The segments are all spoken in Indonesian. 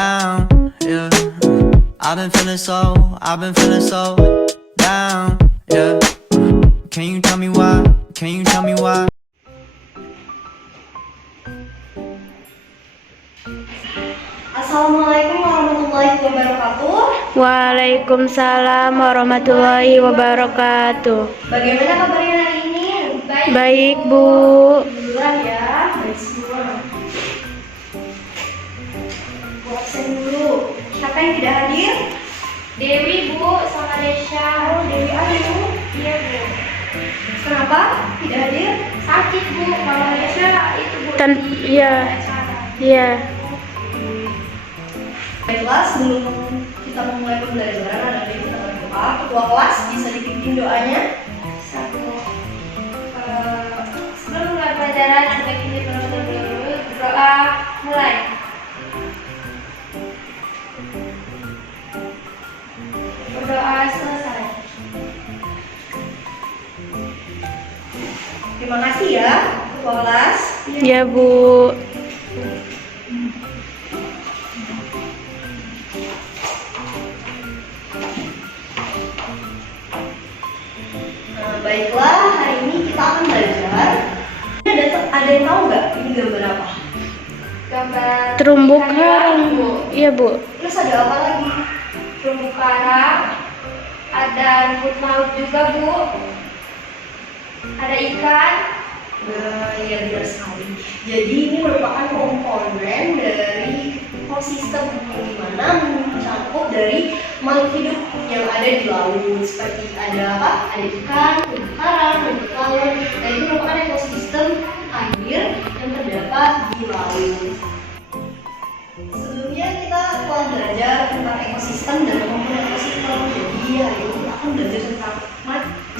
down, yeah. I've been feeling so down, yeah. Can you tell me why? Can you tell me why? Assalamualaikum warahmatullahi wabarakatuh. Waalaikumsalam warahmatullahi wabarakatuh. Bagaimana kabarnya hari ini? Baik, Bu. Alhamdulillah ya. Baik semua. Bu absen dulu. Siapa yang tidak hadir? Dewi, Bu, sama Desya. Oh, Dewi Ayu. Iya, Bu. Kenapa tidak hadir? Sakit, Bu. Kalau Desya itu, Bu. Iya. Iya. Baiklah, sebelum kita memulai pembelajaran, ada baik kita berdoa. Ketua kelas bisa dipimpin doanya. Sebelum mulai pelajaran, ada baik kita berdoa. Mulai. Berdoa selesai. Terima kasih ya, ketua kelas. Ya, Bu. Baiklah, hari ini kita akan belajar. Ada yang tahu nggak ini gambar apa? Gambar Terumbu ikan karang. Bu. Iya, Bu. Terus ada apa lagi? Terumbu karang. Ada rumput laut juga, Bu. Ada ikan. Nah, ya benar sekali. Jadi ini merupakan komponen dari ekosistem di mana mencakup dari makhluk hidup yang ada di laut, seperti ada apa? Ada ikan, terumbu karang, rumput laut. Nah, itu merupakan ekosistem air yang terdapat di laut. Sebelumnya kita telah belajar tentang ekosistem dan komponen ekosistem. Jadi hari ini kita akan belajar tentang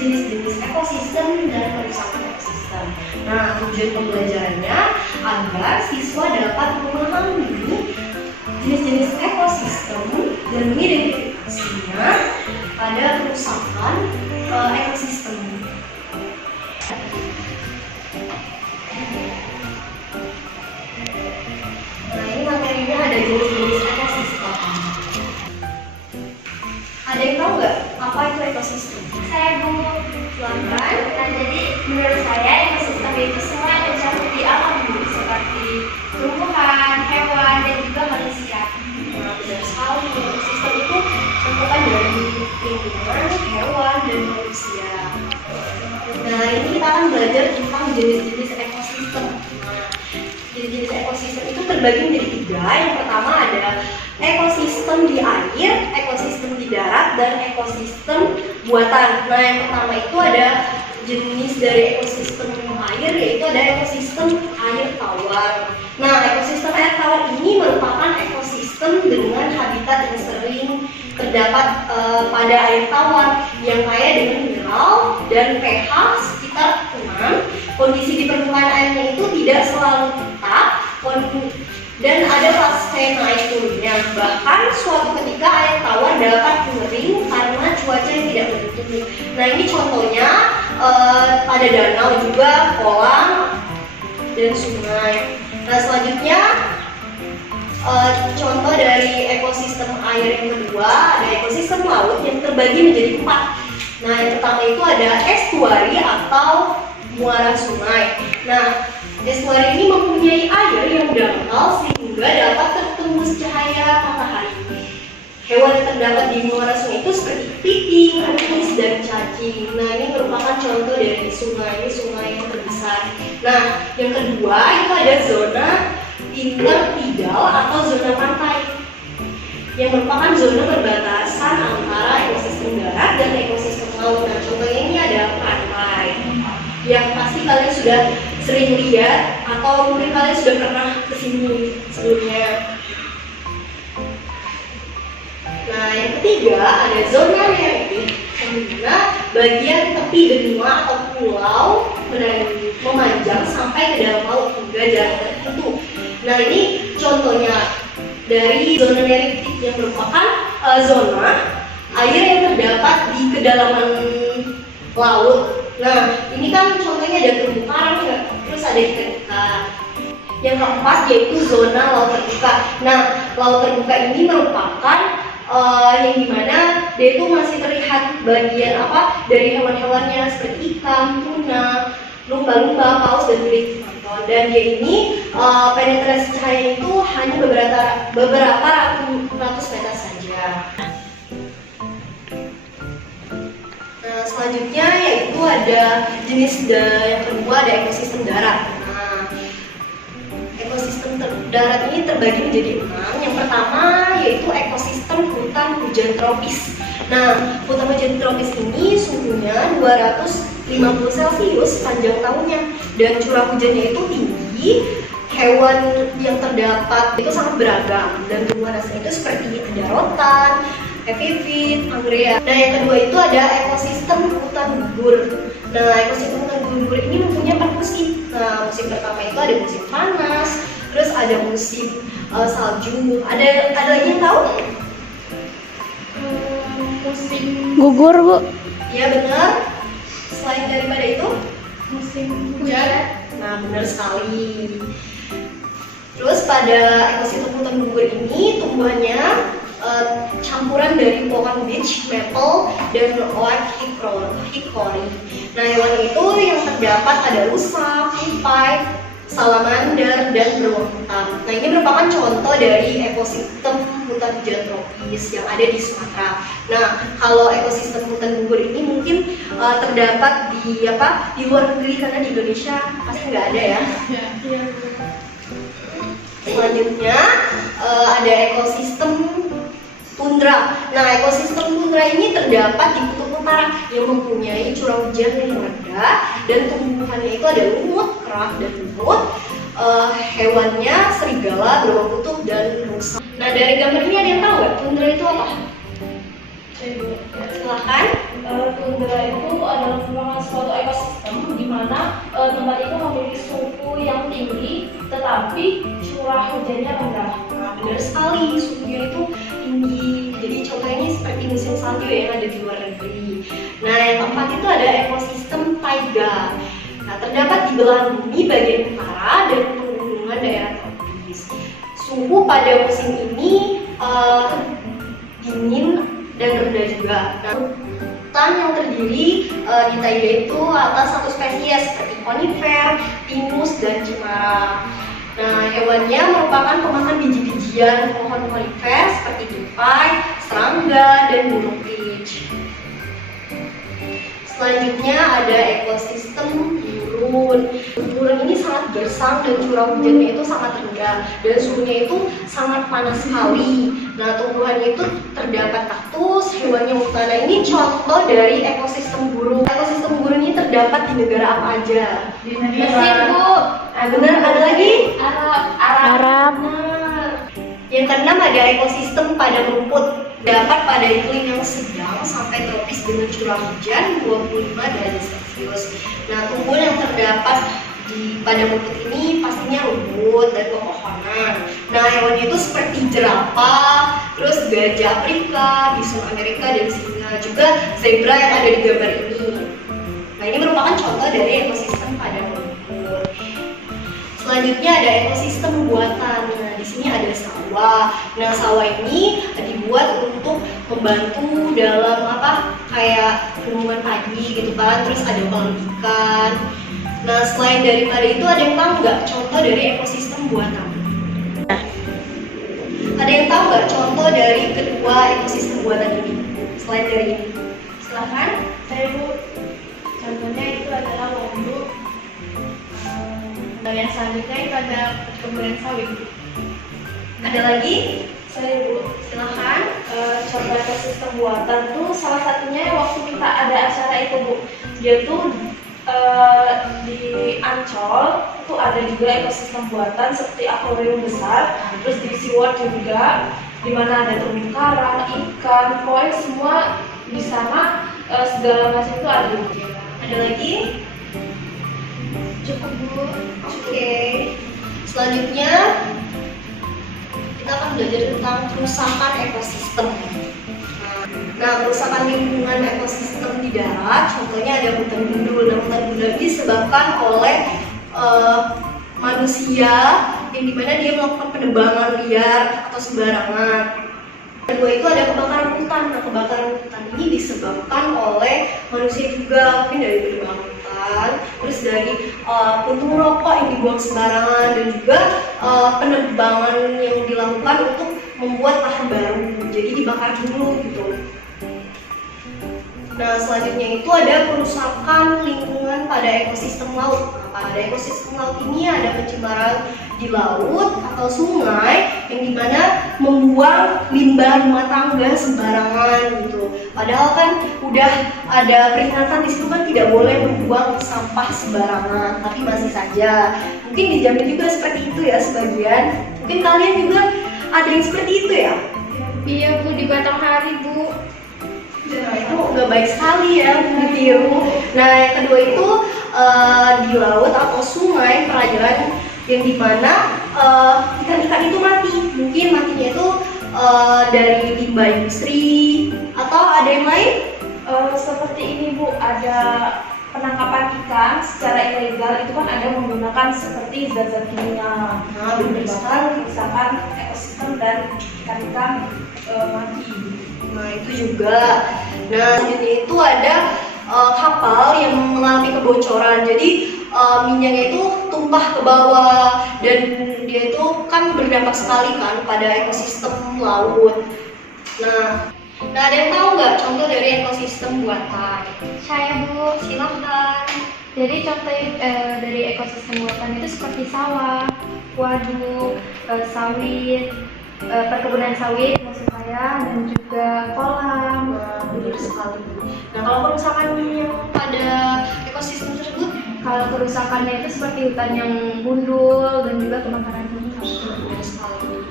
jenis-jenis ekosistem dan kerusakan ekosistem. Nah, tujuan pembelajarannya agar siswa dapat memahami jenis-jenis ekosistem dan mengidentifikasinya pada kerusakan ekosistem. Nah, ini materinya ada jenis-jenis ekosistem. Ada yang tahu nggak apa itu ekosistem? Saya, Bu. Silahkan. Nah, jadi menurut saya ekosistem itu semua yang tercakup di alam, Bu, seperti tumbuhan, hewan, dan juga manusia. Nah, benar sekali. Ekosistem itu campuran dari lingkungan, hewan, dan manusia. Nah, ini kita akan belajar tentang jenis-jenis ekosistem. Nah, jenis-jenis ekosistem itu terbagi menjadi tiga. Yang pertama ada ekosistem di air, ekosistem di darat, dan ekosistem buatan. Nah, yang pertama itu ada jenis dari ekosistem air, yaitu ada ekosistem air tawar. Nah, ekosistem air tawar ini merupakan ekosistem dengan habitat yang sering terdapat pada air tawar yang kaya dengan mineral dan pH sekitar 6. Kondisi di permukaan airnya itu tidak selalu tetap dan ada fase naik turunnya. Bahkan suatu ketika air tawar dapat mengering karena cuaca yang tidak menentu. Nah, ini contohnya pada danau juga, kolam, dan sungai. Nah, selanjutnya contoh dari ekosistem air yang kedua ada ekosistem laut yang terbagi menjadi 4. Nah, yang pertama itu ada estuari atau muara sungai. Nah, estuari ini mempunyai air yang dangkal sehingga dapat tertembus cahaya matahari. Hewan yang terdapat di muara sungai itu seperti kepiting, kupis, dan cacing. Nah, ini merupakan contoh dari sungai yang terbesar. Nah, yang kedua itu ada zona intertidal atau zona pantai yang merupakan zona perbatasan antara ekosistem darat dan ekosistem laut. Nah, contohnya ini ada pantai yang pasti kalian sudah sering lihat atau mungkin kalian sudah pernah kesini sebelumnya. Nah, yang ketiga ada zona neritik, yang dimana bagian tepi benua atau pulau memanjang sampai ke dalam laut hingga jarak tertentu. Nah, ini contohnya dari zona neritik yang merupakan zona air yang terdapat di kedalaman laut. Nah, ini kan contohnya ada terumbu karang ya, terus ada ikan-ikan. Yang keempat yaitu zona laut terbuka. Nah, laut terbuka ini merupakan yang dimana dia itu masih terlihat bagian dari hewan-hewannya seperti ikan, tuna, lumba-lumba, paus, dan kulit plankton. Dan dia ini penetrasi cahaya itu hanya beberapa ratus meter saja. Nah, selanjutnya yaitu ada jenis yang kedua, ada ekosistem darat. Nah, ekosistem darat ini terbagi menjadi 6. Yang pertama yaitu ekosistem hutan hujan tropis. Nah, hutan hujan tropis ini suhunya 250 Celcius sepanjang tahunnya dan curah hujannya itu tinggi. Hewan yang terdapat itu sangat beragam dan tumbuhan asli itu seperti ada rotan, epifit, anggrek. Nah, yang kedua itu ada ekosistem hutan gugur. Nah, ekosistem hutan gugur ini mempunyai 4 musim. Nah, musim pertama itu ada musim panas, terus ada musim salju. Ada lagi yang tahu? Musim Gugur, Bu. Iya benar. Selain daripada itu, musim hujan. nah benar sekali. Terus pada ekosistem hutan gugur ini tumbuhannya campuran dari pohon beech, maple, dan oak hickory. Nah, hewan itu yang terdapat ada rusa, tupai, salamander, dan beruang hitam. Nah, ini merupakan contoh dari ekosistem hutan hujan tropis yang ada di Sumatera. Nah, kalau ekosistem hutan gugur ini mungkin terdapat di luar negeri, karena di Indonesia pasti nggak ada ya. Selanjutnya ada ekosistem tundra. Nah, ekosistem tundra ini terdapat di kutub utara yang mempunyai curah hujan yang rendah dan tumbuhannya itu ada lumut, kerak, dan lumut. Hewannya serigala, beruang kutub, dan rusa. Nah, dari gambar ini ada yang tahu nggak tundra itu apa? Silahkan. Tundra itu adalah merupakan suatu ekosistem di mana tempat itu memiliki suhu yang tinggi tetapi curah hujannya rendah. Nah, benar sekali, suhunya itu tinggi. Jadi contohnya seperti musim salju ya, yang ada di luar negeri. Nah, yang keempat itu ada ekosistem taiga. Nah, terdapat di belahan bumi bagian utara dan pegunungan daerah tropis. Suhu pada musim ini dingin dan rendah juga. Nah, hutan yang terdiri di taiga itu atas satu spesies seperti konifer, pinus, dan cemara. Nah, hewannya merupakan pemakan biji-bijian pohon konifer seperti tupai, serangga, dan burung peach. Selanjutnya ada ekosistem gurun. Gurun ini sangat gersang dan curah hujannya itu sangat rendah dan suhunya itu sangat panas sekali. Nah, tumbuhannya itu terdapat kaktus, hewan yang utama ini contoh dari ekosistem gurun. Ekosistem gurun ini terdapat di negara apa aja? Di Mesir, Bu. Benar, ada lagi? Arab. Benar. Yang keenam ada ekosistem padang rumput. Dapat pada iklim yang sedang sampai tropis dengan curah hujan 25 derajat Celcius. Nah, tumbuhan yang terdapat di padang rumput ini pastinya rumput dan pepohonan. Nah, hewannya itu seperti jerapah, terus gajah Afrika, bison Amerika, dan singa, juga zebra yang ada di gambar ini. Nah, ini merupakan contoh dari ekosistem padang rumput. Selanjutnya ada ekosistem buatan. Nah, di sini ada sawah. Nah, sawah ini dibuat untuk membantu dalam kayak penumbuhan padi gitu kan. Terus ada kolam ikan. Nah, selain daripada itu ada yang tahu nggak contoh dari ekosistem buatan? Ada yang tahu nggak contoh dari kedua ekosistem buatan ini? Selain dari ini, silahkan. Saya, Bu. Contohnya itu adalah waduk. Dan yang selanjutnya itu ada perkebunan sawit. Ada lagi? Saya, Bu. Silahkan. Contoh ekosistem buatan tuh salah satunya waktu kita ada acara itu, Bu. Dia tuh di Ancol itu ada juga ekosistem buatan seperti akuarium besar, terus di SeaWorld juga, di mana ada terumbu karang, ikan, pokoknya semua di sana segala macam itu ada. Ada lagi? Cukup, Bu. Oke. Selanjutnya kita akan belajar tentang kerusakan ekosistem. Nah, kerusakan lingkungan ekosistem di darat, contohnya ada hutan gundul. Nah, hutan gundul disebabkan oleh manusia yang dimana dia melakukan penebangan liar atau sembarangan. Kedua itu ada kebakaran hutan. Nah, kebakaran hutan ini disebabkan oleh manusia juga, mungkin dari penebangan hutan, terus dari puntung rokok yang dibuang sembarangan, dan juga penebangan yang dilakukan untuk membuat lahan baru, jadi dibakar dulu gitu. Nah, selanjutnya itu ada kerusakan lingkungan pada ekosistem laut. Nah, pada ekosistem laut ini ada pencemaran di laut atau sungai yang dimana membuang limbah rumah tangga sembarangan gitu. Padahal kan udah ada peringatan di situ kan tidak boleh membuang sampah sembarangan, tapi masih saja. Mungkin dijamin juga seperti itu ya sebagian. Mungkin kalian juga ada yang seperti itu ya? Iya Bu, di Batanghari Bu. Nah, itu nggak baik sekali ya untuk ditiru. Nah, yang kedua itu di laut atau sungai perairan yang dimana ikan-ikan itu mati. Mungkin matinya itu dari limbah industri atau ada yang lain? Seperti ini Bu, ada penangkapan ikan secara ilegal itu kan ada menggunakan seperti zat-zat kimia. Nah, menyebabkan kerusakan ekosistem dan ikan-ikan mati. Nah, itu juga. Nah, selanjutnya itu ada kapal yang mengalami kebocoran. Jadi minyaknya itu tumpah ke bawah dan dia itu kan berdampak sekali kan pada ekosistem laut. Nah, ada yang tahu nggak contoh dari ekosistem buatan? Saya Bu. Silahkan. Jadi contoh dari ekosistem buatan itu seperti sawah, waduk, sawit, perkebunan sawit maksud saya, dan juga kolam. Benar sekali. Nah, kalau kerusakan yang pada ekosistem tersebut, Kalau kerusakannya itu seperti hutan yang gundul dan juga kebakaran hutan. benar sekali.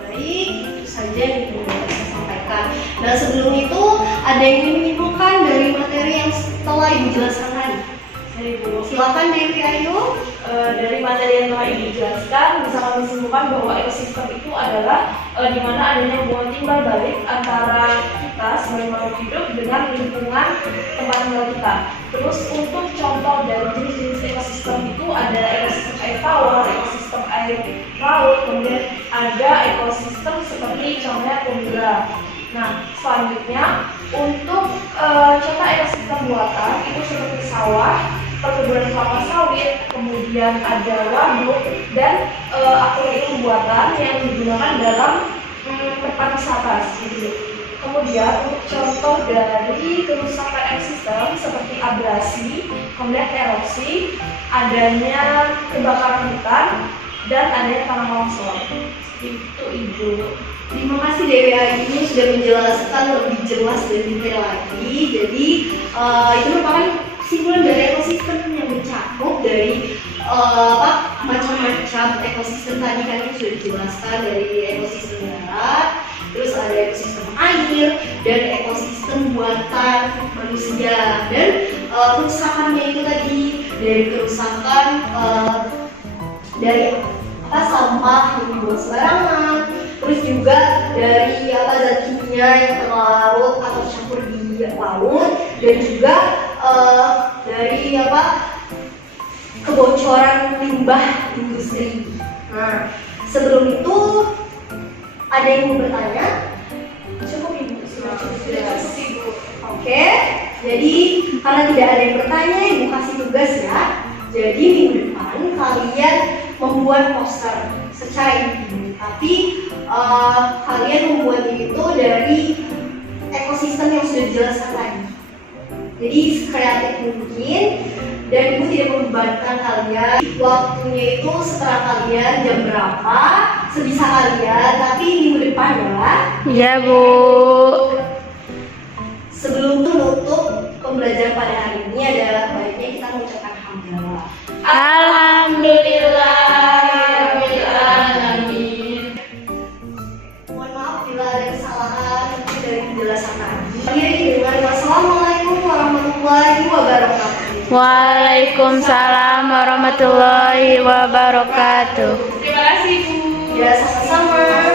Baik, itu saja yang ingin saya sampaikan. Nah, sebelum itu ada yang ingin menyimpulkan dari materi yang telah dijelaskan tadi. Silakan Dewi Ayu. Dari materi yang telah dijelaskan bisa kami simpulkan bahwa ekosistem itu adalah di mana adanya hubungan timbal balik antara kita sebagai makhluk hidup dengan lingkungan tempat tinggal kita. Terus untuk contoh dari jenis-jenis ekosistem itu ada ekosistem air tawar, ekosistem air laut, kemudian ada ekosistem seperti contohnya tundra. Nah, selanjutnya untuk contoh ekosistem buatan itu seperti sawah, perkebunan kelapa sawit, kemudian ada waduk dan akuarium buatan yang digunakan dalam tempat wisata gitu. Kemudian untuk contoh dari kerusakan ekosistem seperti abrasi, kemudian erosi, adanya kebakaran hutan dan adanya tanah longsor. Itu Ibu. Terima kasih Dewi Ayu sudah menjelaskan lebih jelas dan detail lagi. Jadi itu merupakan kesimpulan dari ekosistem yang mencakup dari macam-macam ekosistem tadi kan yang sudah dijelaskan dari ekosistem darat, terus ada ekosistem air dan ekosistem buatan manusia, dan kerusakannya itu tadi dari kerusakan dari sampah yang dibuang sembarangan, terus juga dari zat kimia yang terlarut atau campur di laut, dan juga dari kebocoran limbah industri. Nah, sebelum itu ada yang mau bertanya? Cukup Ibu, sudah cukup Ibu. Oke, jadi karena tidak ada yang bertanya, Ibu kasih tugas ya. Jadi minggu depan kalian membuat poster secara individu, tapi kalian membuat itu dari ekosistem yang sudah dijelaskan tadi. Jadi sekreatif mungkin, dan Ibu tidak membebankan kalian. Waktunya itu setelah kalian jam berapa, sebisa kalian, tapi minggu depan ya. Iya Bu. Sebelum menutup pembelajaran pada hari ini adalah baiknya kita mengucapkan hamdalah. Alhamdulillahirrahmanirrahim. Mohon maaf bila ada kesalahan dari penjelasan tadi. Akhirnya dengan wassalamualaikum warahmatullahi wabarakatuh. Waalaikumsalam warahmatullahi wabarakatuh. Terima kasih Bu. Ya, sama-sama.